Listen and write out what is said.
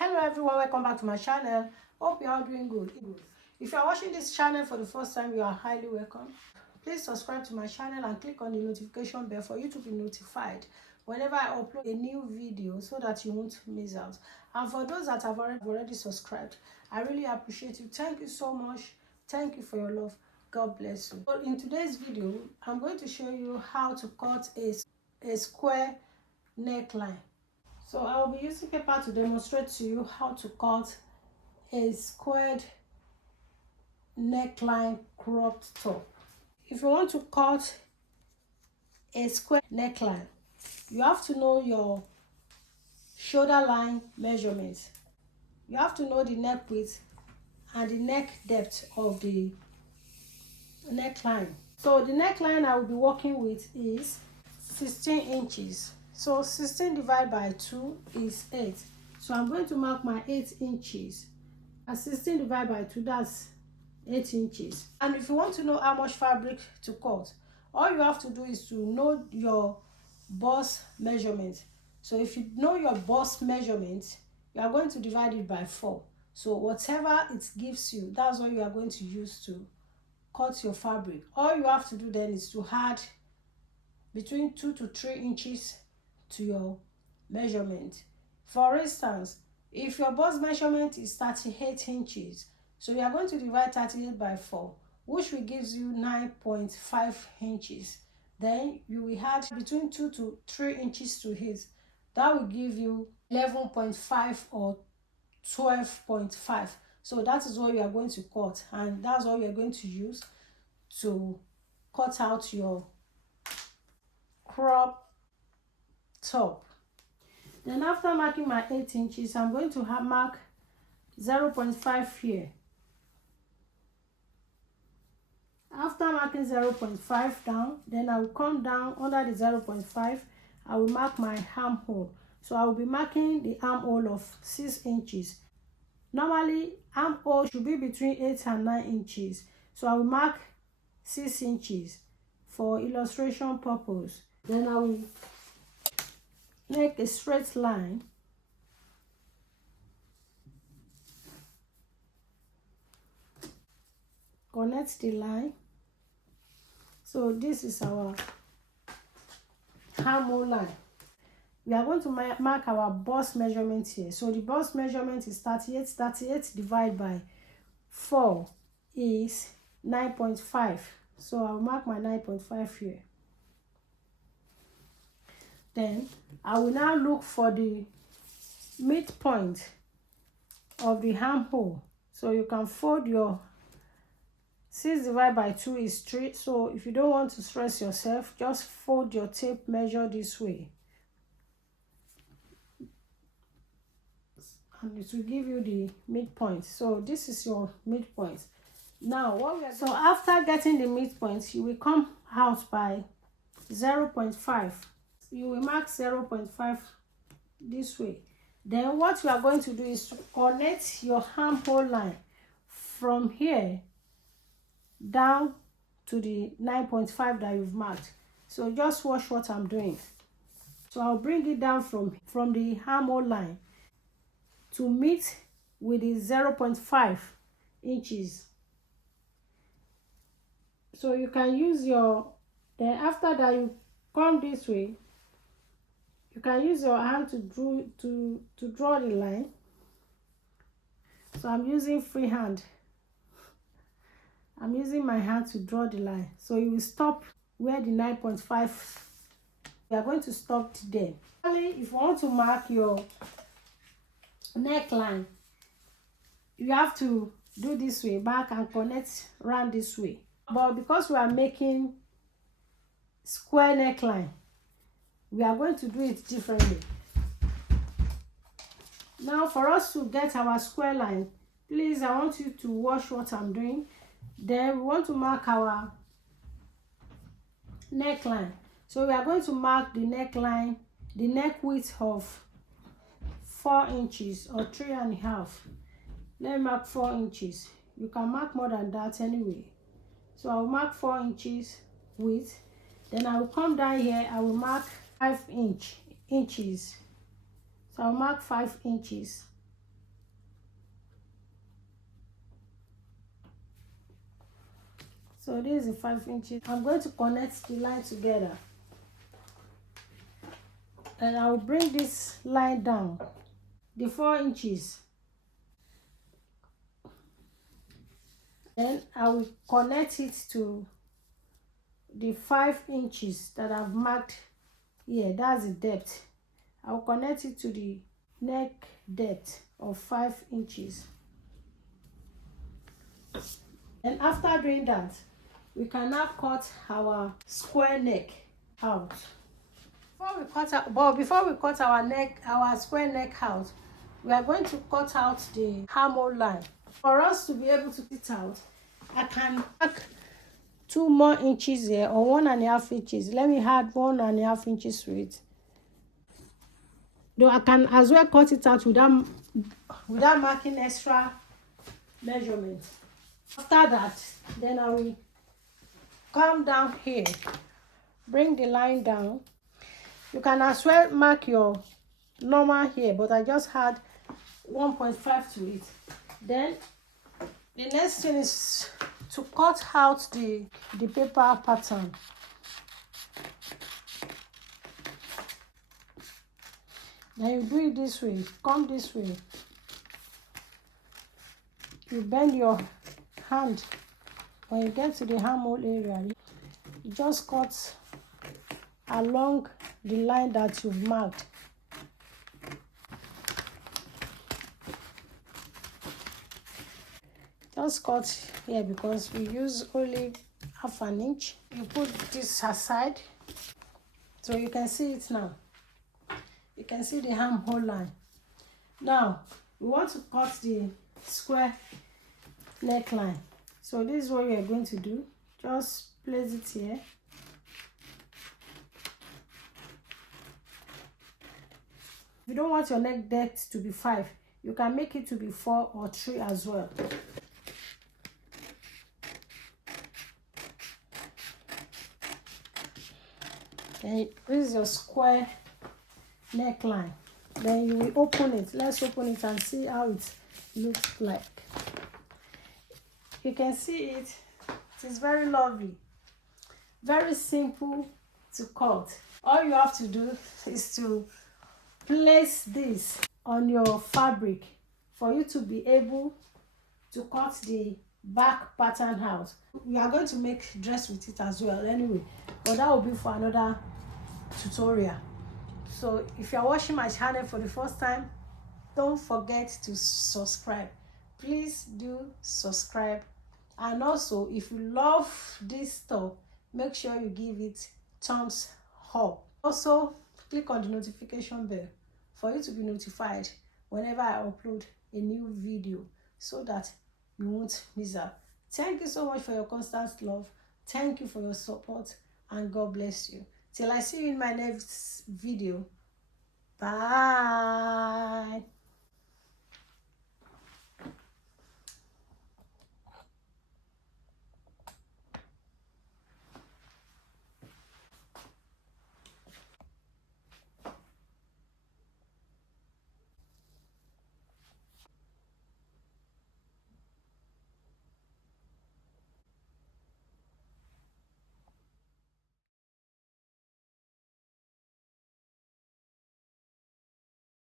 Hello everyone, welcome back to my channel. Hope you are doing good. If you are watching this channel for the first time, you are highly welcome. Please subscribe to my channel and click on the notification bell for you to be notified whenever I upload a new video so that you won't miss out. And for those that have already subscribed, I really appreciate you. Thank you so much. Thank you for your love. God bless you. So in today's video, I'm going to show you how to cut a square neckline. So I will be using paper to demonstrate to you how to cut a squared neckline cropped top. If you want to cut a square neckline, you have to know your shoulder line measurements. You have to know the neck width and the neck depth of the neckline. So the neckline I will be working with is 16 inches. So 16 divided by 2 is 8. So I'm going to mark my 8 inches. And 16 divided by 2, that's 8 inches. And if you want to know how much fabric to cut, all you have to do is to know your bust measurement. So if you know your bust measurement, you are going to divide it by 4. So whatever it gives you, that's what you are going to use to cut your fabric. All you have to do then is to add between 2 to 3 inches to your measurement. For instance, if your bust measurement is 38 inches, so you are going to divide 38 by 4, which will give you 9.5 inches. Then you will add between 2 to 3 inches to it. That will give you 11.5 or 12.5. So that is what you are going to cut, and that's what you are going to use to cut out your crop top. Then after marking my 8 inches, I'm going to mark 0.5 here. After marking 0.5 down, then I will come down under the 0.5. I will mark my armhole. So I will be marking the armhole of 6 inches. Normally, armhole should be between 8 and 9 inches. So I will mark 6 inches for illustration purpose. Then I will make a straight line connect the line. So this is our armhole line. We are going to mark our bust measurement here. So the bust measurement is 38. 38 divided by 4 is 9.5. So I'll mark my 9.5 here. Then I will now look for the midpoint of the armhole. So you can fold your 6 divided by 2 is 3. So if you don't want to stress yourself, just fold your tape measure this way. And it will give you the midpoint. So this is your midpoint. Now what we are so after getting the midpoint, you will come out by 0.5. You will mark 0.5 this way. Then what you are going to do is to connect your armhole line from here down to the 9.5 that you've marked. So just watch what I'm doing. So I'll bring it down from the armhole line to meet with the 0.5 inches. So you can use your, then after that you come this way. You can use your hand to draw the line. So I'm using free hand. I'm using my hand to draw the line. So you will stop where the 9.5. We are going to stop there. Finally, if you want to mark your neckline, you have to do this way, back and connect around this way. But because we are making square neckline, we are going to do it differently. Now for us to get our square line, please, I want you to watch what I'm doing. Then we want to mark our neckline. So we are going to mark the neckline, the neck width of 4 inches or 3.5. Let me mark 4 inches. You can mark more than that anyway. So I'll mark 4 inches width. Then I will come down here. I will mark 5 inches. So I'll mark 5 inches. So this is 5 inches. I'm going to connect the line together, and I will bring this line down the 4 inches. Then I will connect it to the 5 inches that I've marked here. That's the depth. I will connect it to the neck depth of 5 inches. And after doing that, we can now cut our square neck out. Before we cut our square neck out, we are going to cut out the armhole line. For us to be able to cut it out, I can mark 2 more inches here, or 1.5 inches. Let me add 1.5 inches to it. Though I can as well cut it out without marking extra measurement. After that, then I will come down here, bring the line down. You can as well mark your normal here, but I just had 1.5 to it. Then the next thing is to cut out the paper pattern. Then you do it this way, come this way. You bend your hand. When you get to the armhole area, you just cut along the line that you've marked. Just cut here because we use only 1/2 inch. You put this aside so you can see it now. You can see the armhole line. Now we want to cut the square neckline. So this is what we are going to do. Just place it here. If you don't want your neck depth to be 5, you can make it to be 4 or 3 as well. And this is your square neckline. Then you will open it. Let's open it and see how it looks like. You can see it. It is very lovely, very simple to cut. All you have to do is to place this on your fabric for you to be able to cut the back pattern out. We are going to make dress with it as well anyway, but that will be for another tutorial. So if you are watching my channel for the first time, don't forget to subscribe. Please do subscribe. And also, if you love this stuff, make sure you give it thumbs up. Also, click on the notification bell for you to be notified whenever I upload a new video, so that you won't miss out. Thank you so much for your constant love. Thank you for your support, and God bless you. Till I see you in my next video. Bye.